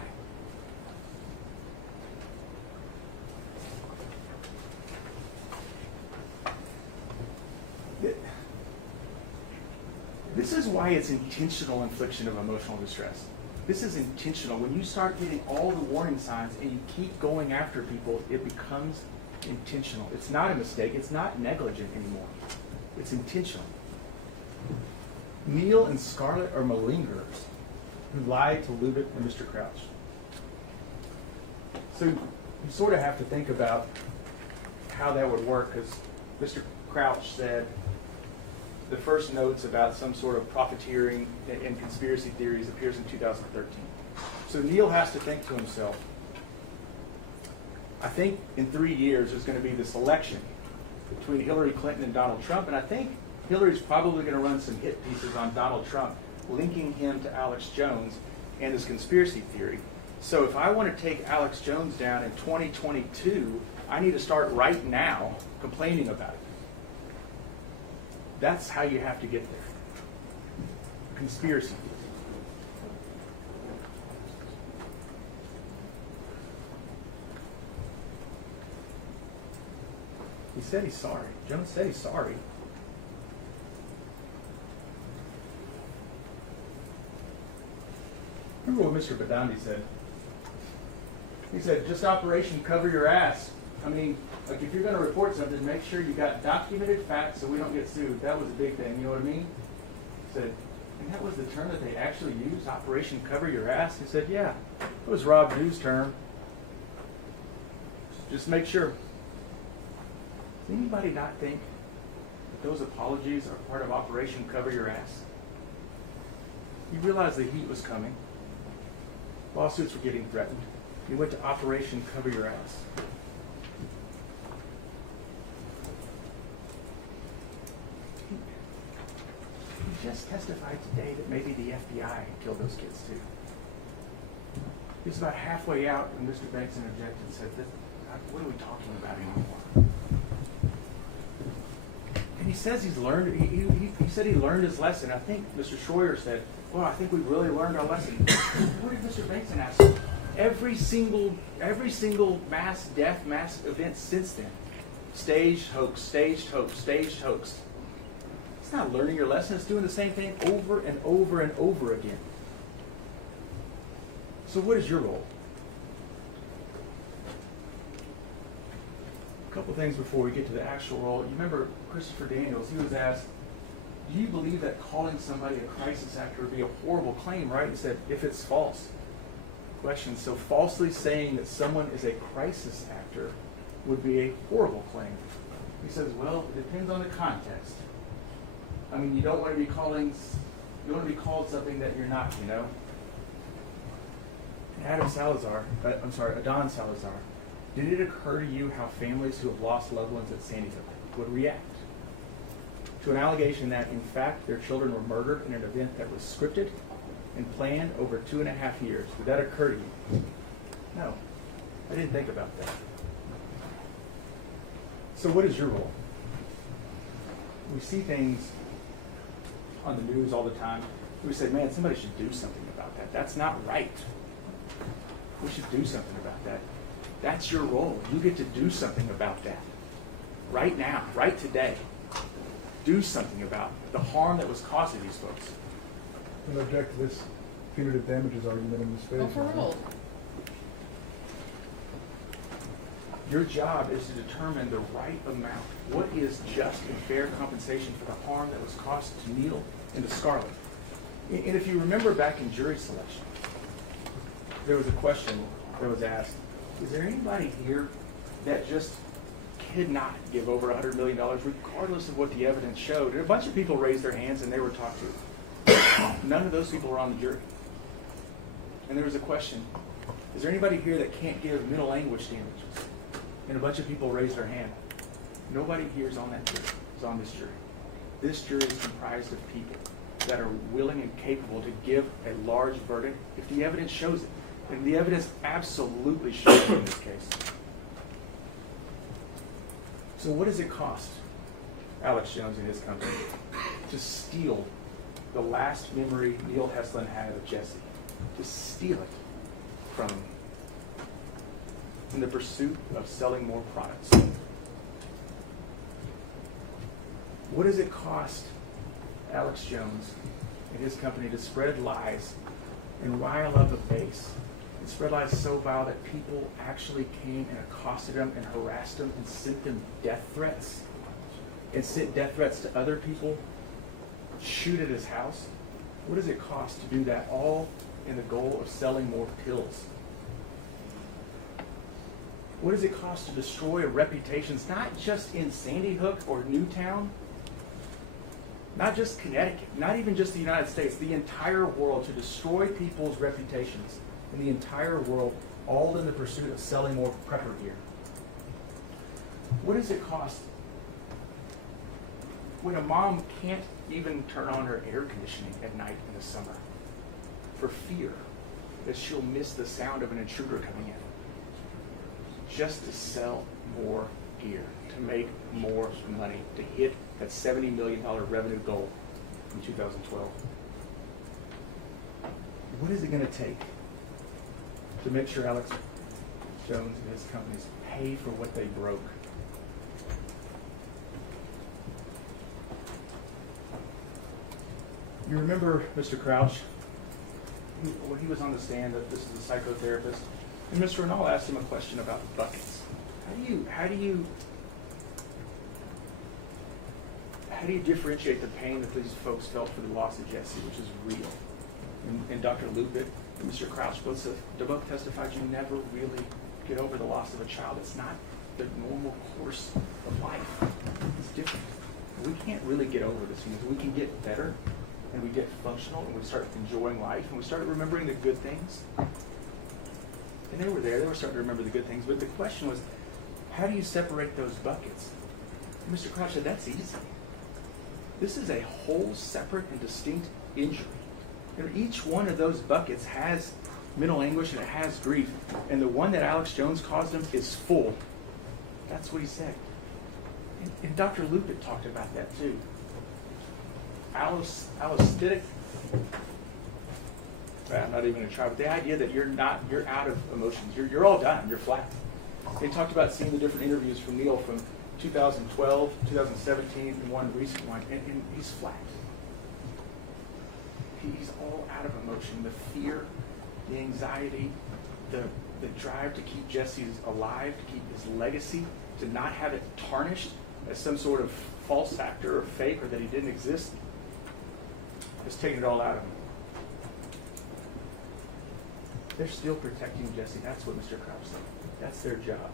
This is why it's intentional infliction of emotional distress. This is intentional. When you start getting all the warning signs and you keep going after people, it becomes intentional. It's not a mistake. It's not negligent anymore. It's intentional. Neil and Scarlett are malingerers who lied to Lubick and Mr. Crouch. So you sort of have to think about how that would work, because Mr. Crouch said the first notes about some sort of profiteering and conspiracy theories appears in 2013. So Neil has to think to himself, I think in 3 years there's going to be this election between Hillary Clinton and Donald Trump, and I think Hillary's probably going to run some hit pieces on Donald Trump, linking him to Alex Jones and his conspiracy theory. So if I want to take Alex Jones down in 2022, I need to start right now complaining about it. That's how you have to get there. Conspiracy theory. He said he's sorry. Jones said he's sorry. Remember what Mr. Badandi said? He said, just Operation Cover Your Ass. I mean, like if you're going to report something, make sure you got documented facts so we don't get sued. That was a big thing, you know what I mean? He said, and that was the term that they actually used, Operation Cover Your Ass? He said, yeah, it was Rob Dew's term. Just make sure. Does anybody not think that those apologies are part of Operation Cover Your Ass? You realize the heat was coming. Lawsuits were getting threatened. You went to Operation Cover Your Ass. He just testified today that maybe the FBI killed those kids too. He was about halfway out when Mr. Banks interjected and said, what are we talking about anymore? And he says he's learned. He said he learned his lesson. I think Mr. Schroyer said, "Well, I think we've really learned our lesson." What did Mr. Bankson ask? Every single mass death, mass event since then, staged hoax, staged hoax, staged hoax. It's not learning your lesson. It's doing the same thing over and over and over again. So what is your role? A couple things before we get to the actual role. You remember Christopher Daniels, he was asked, do you believe that calling somebody a crisis actor would be a horrible claim, right? He said, if it's false. Question, so falsely saying that someone is a crisis actor would be a horrible claim. He says, well, it depends on the context. I mean, you don't want to be called something that you're not, you know? Adon Salazar, did it occur to you how families who have lost loved ones at Sandy Hook would react to an allegation that, in fact, their children were murdered in an event that was scripted and planned over 2.5 years? Did that occur to you? No, I didn't think about that. So what is your role? We see things on the news all the time. We say, man, somebody should do something about that. That's not right. We should do something about that. That's your role. You get to do something about that. Right now, right today. Do something about the harm that was caused to these folks. And object to this punitive damages argument in this phase. Overruled. Your job is to determine the right amount. What is just and fair compensation for the harm that was caused to Neil and to Scarlett? And if you remember back in jury selection, there was a question that was asked, is there anybody here that just cannot give over $100 million regardless of what the evidence showed? And a bunch of people raised their hands and they were talked to. None of those people were on the jury. And there was a question, is there anybody here that can't give mental anguish damages? And a bunch of people raised their hand. Nobody here is on that jury, is on this jury. This jury is comprised of people that are willing and capable to give a large verdict if the evidence shows it. And the evidence absolutely shows it in this case. So what does it cost Alex Jones and his company to steal the last memory Neil Heslin had of Jesse? To steal it from him in the pursuit of selling more products. What does it cost Alex Jones and his company to spread lies and rile up a base and spread lies so vile that people actually came and accosted him and harassed him and sent them death threats and sent death threats to other people, shoot at his house? What does it cost to do that, all in the goal of selling more pills? What does it cost to destroy reputations, not just in Sandy Hook or Newtown, not just Connecticut, not even just the United States, the entire world, to destroy people's reputations in the entire world, all in the pursuit of selling more prepper gear? What does it cost when a mom can't even turn on her air conditioning at night in the summer for fear that she'll miss the sound of an intruder coming in, just to sell more gear, to make more money, to hit that $70 million revenue goal in 2012? What is it going to take to make sure Alex Jones and his companies pay for what they broke? You remember Mr. Crouch? When he was on the stand, this is a psychotherapist, and Mr. Renal asked him a question about buckets. How do you differentiate the pain that these folks felt for the loss of Jesse, which is real? And Dr. Lupit and Mr. Crouch both testified you never really get over the loss of a child. It's not the normal course of life. It's different. We can't really get over this. We can get better, and we get functional, and we start enjoying life, and we start remembering the good things. And they were there. They were starting to remember the good things. But the question was, how do you separate those buckets? And Mr. Crouch said, that's easy. This is a whole separate and distinct injury. And each one of those buckets has mental anguish and it has grief. And the one that Alex Jones caused him is full. That's what he said. And Dr. Lupit talked about that too. Allostatic, I'm not even going to try, but the idea that you're out of emotions. You're all done. You're flat. They talked about seeing the different interviews from Neil from 2012, 2017, and one recent one, and he's flat. He's all out of emotion. The fear, the anxiety, the drive to keep Jesse alive, to keep his legacy, to not have it tarnished as some sort of false actor or fake, or that he didn't exist, has taken it all out of him. They're still protecting Jesse. That's what Mr. Krause said. That's their job.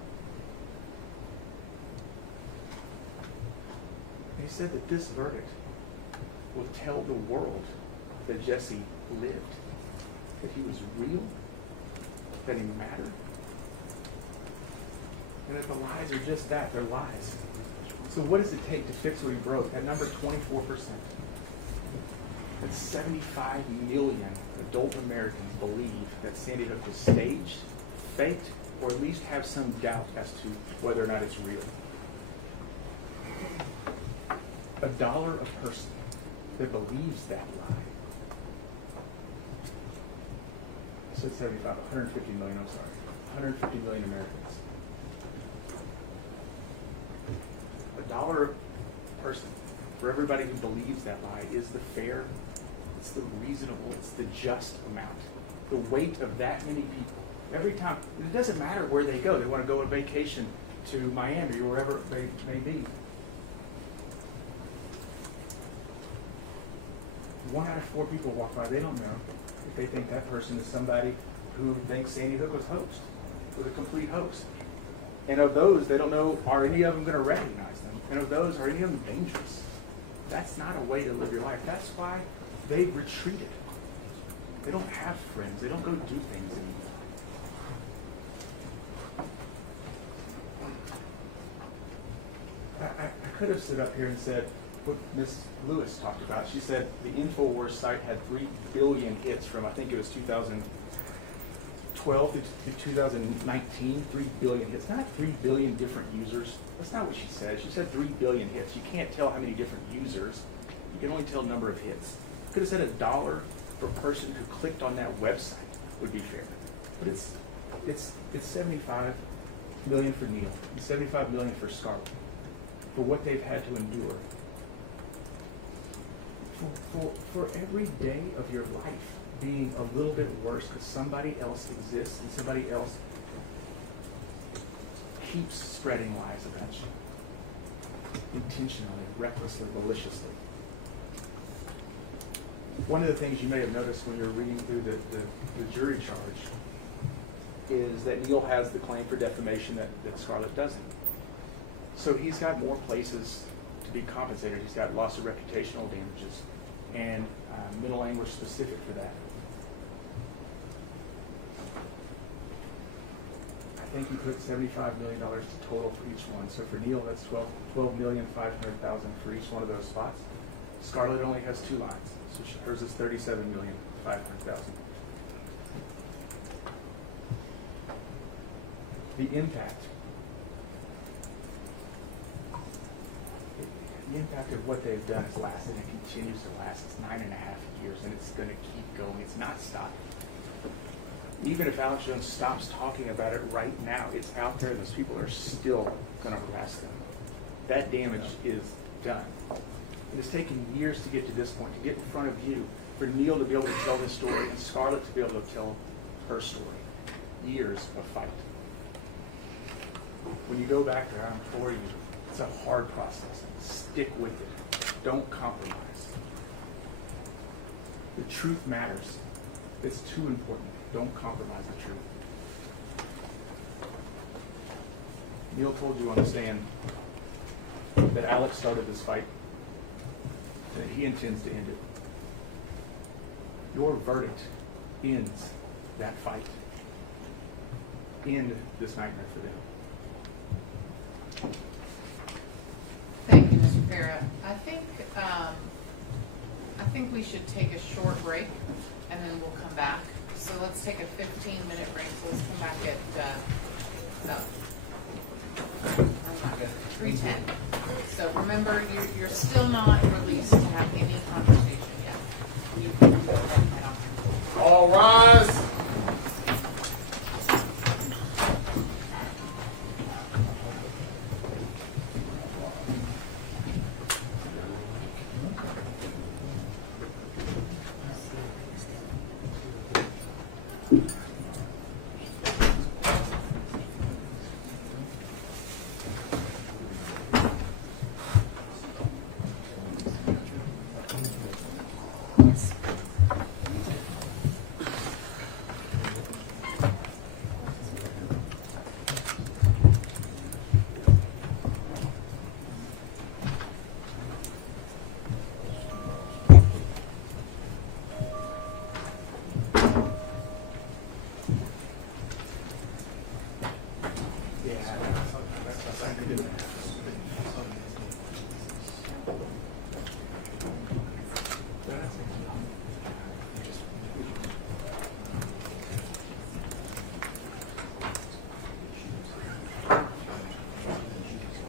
He said that this verdict will tell the world that Jesse lived, that he was real, that he mattered, and that the lies are just that, they're lies. So what does it take to fix what he broke? That number, 24%. That's 75 million adult Americans believe that Sandy Hook was staged, faked, or at least have some doubt as to whether or not it's real. $1 a person that believes that lie. I said 75, 150 million, I'm sorry. 150 million Americans. $1 a person for everybody who believes that lie is the fair, it's the reasonable, it's the just amount. The weight of that many people. Every time, it doesn't matter where they go. They want to go on vacation to Miami or wherever they may be. 1 out of 4 people walk by, they don't know if they think that person is somebody who thinks Sandy Hook was hoaxed, was a complete hoax. And of those, they don't know, are any of them going to recognize them? And of those, are any of them dangerous? That's not a way to live your life. That's why they retreated. They don't have friends. They don't go do things anymore. I could have stood up here and said what Ms. Lewis talked about. She said the InfoWars site had 3 billion hits from, I think it was 2012 to 2019, 3 billion hits. Not 3 billion different users. That's not what she said. She said 3 billion hits. You can't tell how many different users. You can only tell number of hits. Could have said $1 per person who clicked on that website would be fair. But it's 75 million for Neil, and 75 million for Scarlett, for what they've had to endure. For every day of your life being a little bit worse because somebody else exists and somebody else keeps spreading lies about you, intentionally, recklessly, maliciously. One of the things you may have noticed when you're reading through the jury charge is that Neil has the claim for defamation that Scarlett doesn't. So he's got more places to be compensated. He's got loss of reputational damages and mental anguish specific for that. I think he put $75 million total for each one. So for Neil, that's $12,500,000 for each one of those spots. Scarlett only has 2 lines, so hers is $37,500,000. The impact of what they've done has lasted and continues to last. It's 9.5 years, and it's going to keep going. It's not stopping. Even if Alex Jones stops talking about it right now, it's out there. Those people are still going to harass them. That damage is done. It has taken years to get to this point, to get in front of you, for Neil to be able to tell his story and Scarlett to be able to tell her story. Years of fight. When you go back there, I implore you, it's a hard process. Stick with it. Don't compromise. The truth matters. It's too important. Don't compromise the truth. Neil told you on the stand that Alex started this fight, that he intends to end it. Your verdict ends that fight. End this nightmare for them. Thank you, Mr. Farrar. I think we should take a short break, and then we'll come back. So let's take a 15-minute break. So let's come back at 3:10. You're still not released to have any conversation yet. You can go ahead and head on. All rise.